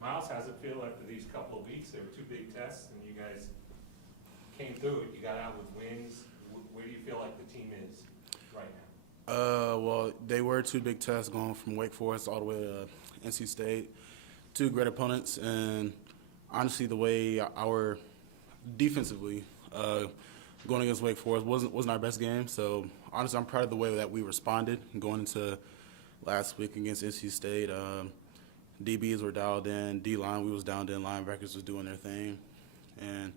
Myles, how's it feel after these couple of weeks? There were two big tests, and you guys came through it. You got out with wins. Where do you feel like the team is right now? Well, they were two big tests going from Wake Forest all the way to NC State. Two great opponents, and honestly, the way our defensively going against Wake Forest wasn't our best game. So honestly, I'm proud of the way that we responded going into last week against NC State. DBs were dialed in, D-line we was dialed in, linebackers was doing their thing, and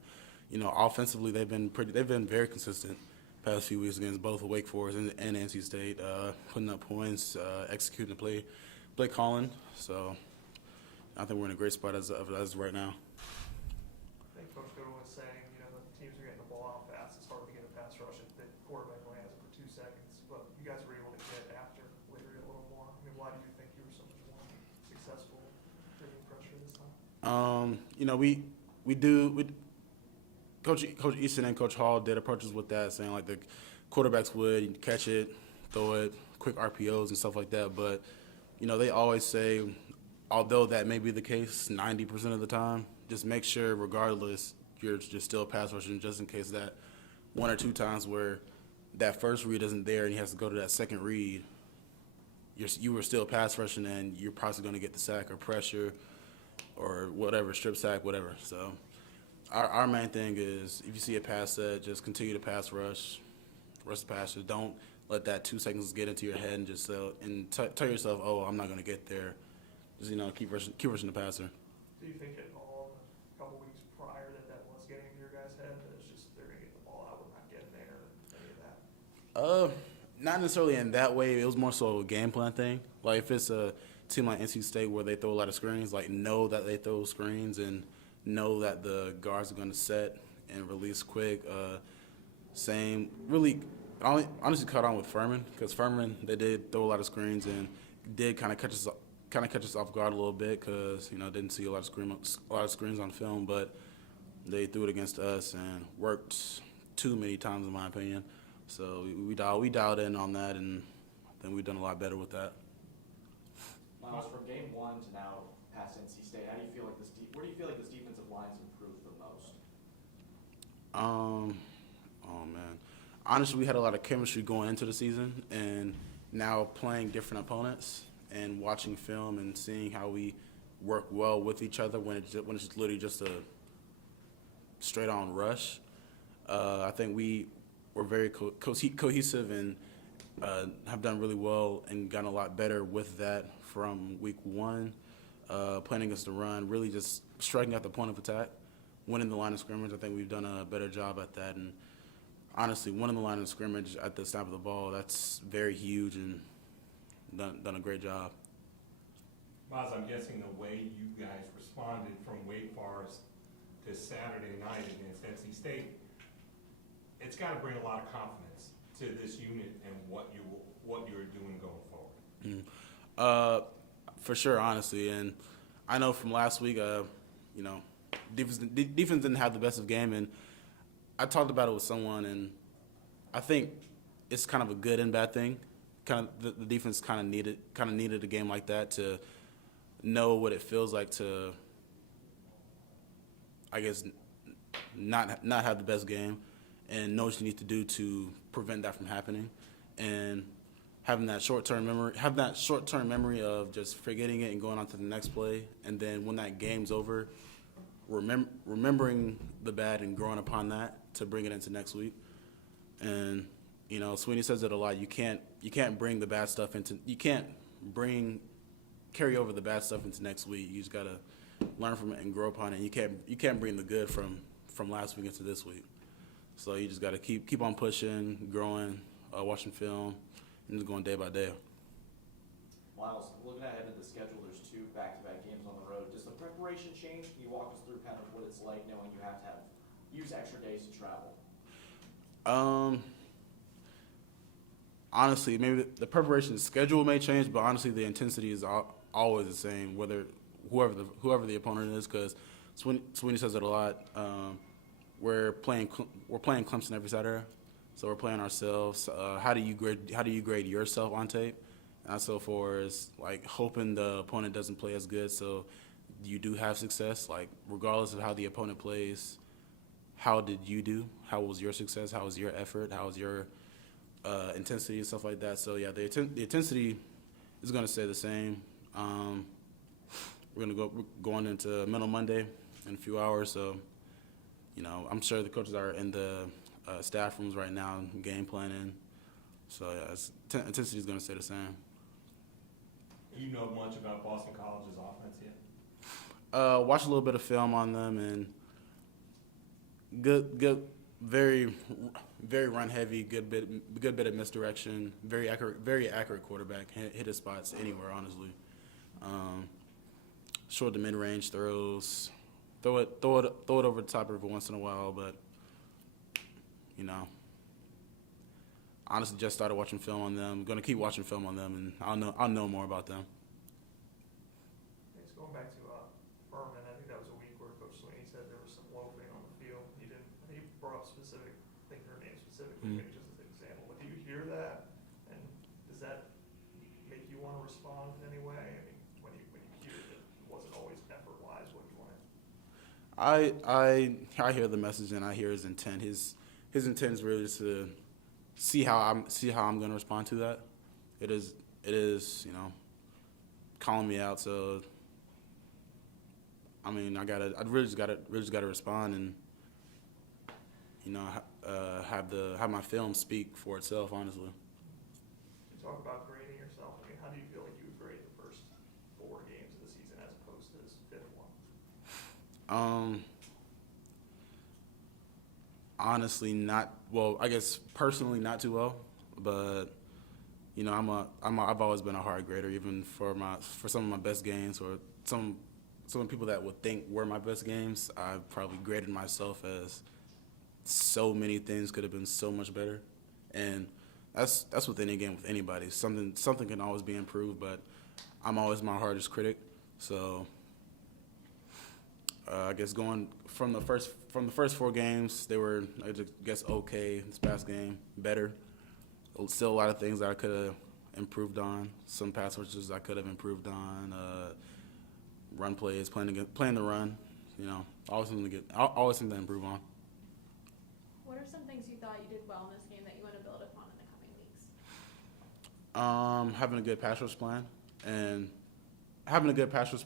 offensively they've been very consistent past few weeks against both Wake Forest and NC State, putting up points, executing the play calling. So I think we're in a great spot as of right now. I think Coach Goodwin was saying, the teams are getting the ball out fast. It's hard to get a pass rush if the quarterback only has it for 2 seconds. But you guys were able to get after Larry a little more. I mean, why do you think you were so much more successful bringing pressure this time? We do. Coach Easton and Coach Hall did approaches with that, saying like the quarterbacks would catch it, throw it, quick RPOs and stuff like that. But they always say, although that may be the case 90% of the time, just make sure regardless you're still pass rushing, just in case that one or two times where that first read isn't there and he has to go to that second read, you were still pass rushing and you're probably going to get the sack or pressure or whatever, strip sack, whatever. So our main thing is if you see a pass set, just continue to pass rush the passes. Don't let that 2 seconds get into your head and just tell yourself, oh, I'm not going to get there. Just keep rushing the passer. Do you think at all in a couple weeks prior that was getting into your guys' head? That it's just they're going to get the ball out, we're not getting there, any of that? Not necessarily in that way. It was more so a game plan thing. Like if it's a team like NC State where they throw a lot of screens, like know that they throw screens and know that the guards are going to set and release quick. Same, really, I honestly caught on with Furman because Furman they did throw a lot of screens and did kind of catch us off guard a little bit because didn't see a lot of screens on film, but they threw it against us and worked too many times in my opinion. So we dialed in on that, and I think we've done a lot better with that. Myles, from game one to now past NC State, how do you feel like where do you feel like this defensive line's improved the most? Oh man, honestly, we had a lot of chemistry going into the season, and now playing different opponents and watching film and seeing how we work well with each other when it's literally just a straight on rush. I think we were very cohesive and have done really well and gotten a lot better with that from week one, playing against the run, really just striking at the point of attack, winning the line of scrimmage. I think we've done a better job at that. And honestly, winning the line of scrimmage at the snap of the ball, that's very huge and done a great job. Myles, I'm guessing the way you guys responded from Wake Forest to Saturday night against NC State, it's got to bring a lot of confidence to this unit and what you're doing going forward. For sure, honestly, and I know from last week, defense didn't have the best of game, and I talked about it with someone, and I think it's kind of a good and bad thing. Kind of the defense kind of needed a game like that to know what it feels like to, I guess, not have the best game, and know what you need to do to prevent that from happening, and having that short-term memory of just forgetting it and going on to the next play, and then when that game's over, remembering the bad and growing upon that to bring it into next week. And Sweeney says it a lot. You can't bring the bad stuff into. You can't carry over the bad stuff into next week. You just gotta learn from it and grow upon it. And you can't bring the good from last week into this week. So you just gotta keep on pushing, growing, watching film, and just going day by day. Myles, looking ahead at the schedule, there's 2 back-to-back games on the road. Does the preparation change? Can you walk us through kind of what it's like knowing you have to use extra days to travel? Honestly, maybe the preparation schedule may change, but honestly, the intensity is always the same, whoever the opponent is. Because Sweeney says it a lot. We're playing Clemson every Saturday, so we're playing ourselves. How do you grade yourself on tape? And so far as like hoping the opponent doesn't play as good, so you do have success. Like regardless of how the opponent plays, how did you do? How was your success? How was your effort? How was your intensity and stuff like that? So yeah, the intensity is going to stay the same. We're going into Mental Monday in a few hours, so I'm sure the coaches are in the staff rooms right now, game planning. So yeah, intensity is going to stay the same. Do you know much about Boston College's offense yet? Watch a little bit of film on them, and good, very, very run heavy. Good bit of misdirection. Very accurate quarterback. Hit his spots anywhere, honestly. Short to mid range throws. Throw it over the top every once in a while, but honestly, just started watching film on them. Going to keep watching film on them, and I'll know more about them. Thanks. Going back to Furman, I think that was a week where Coach Sweeney said there was some loafing on the field. He didn't. I think he brought up specific, I think her name specifically, maybe just as an example. But do you hear that, and does that make you want to respond in any way? I mean, when you hear that it wasn't always effort wise what you wanted. I hear the message and I hear his intent. His intent is really just to see how I'm going to respond to that. It is calling me out. So I mean, I really just gotta respond and have my film speak for itself. Honestly. You talk about grading yourself. I mean, how do you feel like you would grade the first 4 games of the season as opposed to this 5th one? Honestly, not well. I guess personally, not too well. But I've always been a hard grader, even for some of my best games or some people that would think were my best games. I've probably graded myself as so many things could have been so much better, and that's with any game with anybody. Something can always be improved, but I'm always my hardest critic. So I guess going from the first 4 games, they were, I guess, okay. This past game, better. Still a lot of things that I could have improved on. Some pass rushes I could have improved on. Run plays, playing the run. Always something to improve on. What are some things you thought you did well in this game that you want to build upon in the coming weeks? Having a good pass rush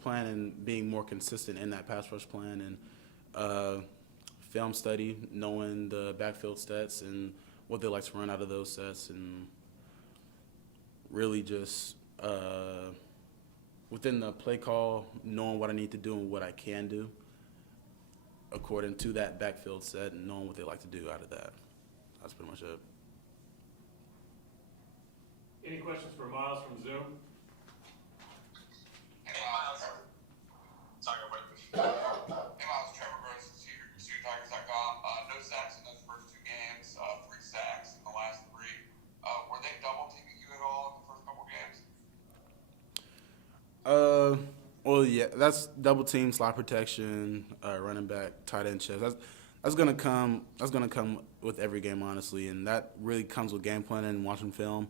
plan and being more consistent in that pass rush plan and film study, knowing the backfield sets and what they like to run out of those sets, and really just within the play call, knowing what I need to do and what I can do according to that backfield set and knowing what they like to do out of that. That's pretty much it. Any questions for Myles from Zoom? Hey Myles. Sorry, Hey Myles, Trevor Gross, Tigertime. No sacks in those first 2 games, 3 sacks in the last 3. Were they double teaming you at all in the first couple games? Well, yeah, that's double team, slot protection, running back, tight end chest. That's gonna come with every game, honestly, and that really comes with game planning and watching film,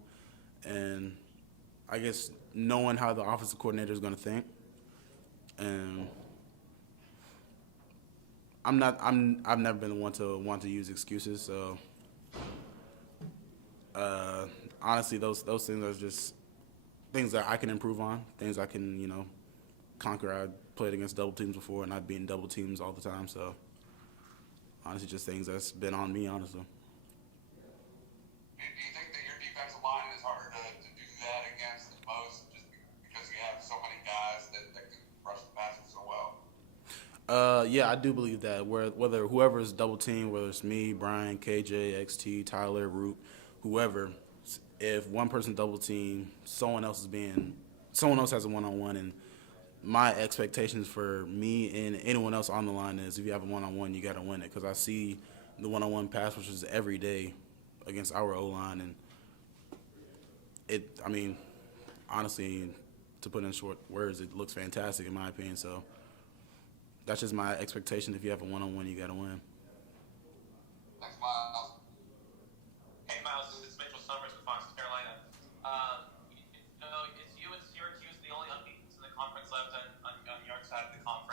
and I guess knowing how the offensive coordinator is gonna think. And I've never been the one to want to use excuses, so honestly, those things are just things that I can improve on, things I can conquer. I played against double teams before, and I've beaten double teams all the time. So honestly, just things that's been on me, honestly. Do you think that your defensive line is harder to do that against than most, just because you have so many guys that can rush the passer so well? Yeah, I do believe that. Whether whoever's double team, whether it's me, Brian, KJ, XT, Tyler, Root, whoever, if one person double team, someone else has a one-on-one, and my expectations for me and anyone else on the line is if you have a one-on-one, you got to win it, because I see the one-on-one pass rushes every day against our O-line, and honestly, to put in short words, it looks fantastic in my opinion. So that's just my expectation. If you have a one-on-one, you got to win. Thanks, Myles. Hey Miles, it's Mitchell Summers with Fox Carolina. It's you and Syracuse the only unbeaten in the conference left on your side of the conference.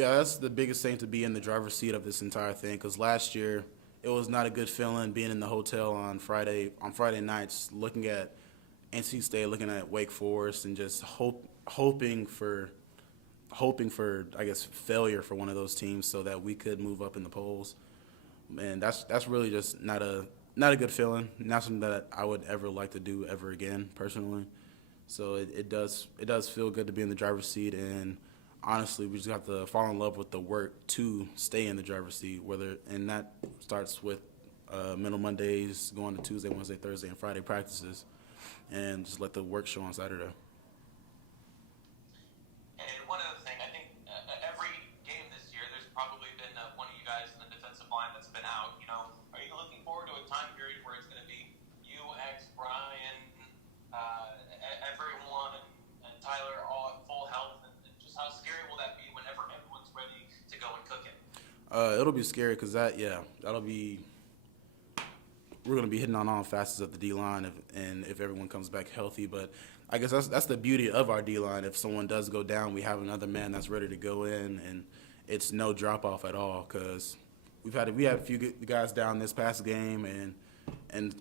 Yeah, that's the biggest thing, to be in the driver's seat of this entire thing. Because last year, it was not a good feeling being in the hotel on Friday nights, looking at NC State, looking at Wake Forest, and just hoping for I guess failure for one of those teams so that we could move up in the polls. And that's really just not a good feeling. Not something that I would ever like to do ever again, personally. So it does feel good to be in the driver's seat, and honestly, we just have to fall in love with the work to stay in the driver's seat. And that starts with mental Mondays, going to Tuesday, Wednesday, Thursday, and Friday practices, and just let the work show on Saturday. And one other thing, I think every game this year, there's probably been one of you guys in the defensive line that's been out. You know, are you looking forward to a time period where it's going to be you, X, Brian, everyone, and Tyler all at full health? And just how scary will that be whenever everyone's ready to go and cook it? It'll be scary because that'll be. We're going to be hitting on all facets of the D-line if everyone comes back healthy. But I guess that's the beauty of our D-line. If someone does go down, we have another man that's ready to go in, and it's no drop-off at all, because we had a few guys down this past game, and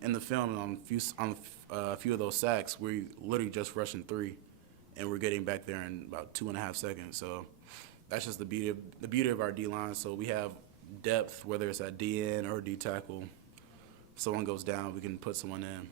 in the film on a few of those sacks, we literally just rushing 3, and we're getting back there in about 2.5 seconds. So that's just the beauty of our D-line. So we have depth, whether it's at DN or D tackle. If someone goes down, we can put someone in.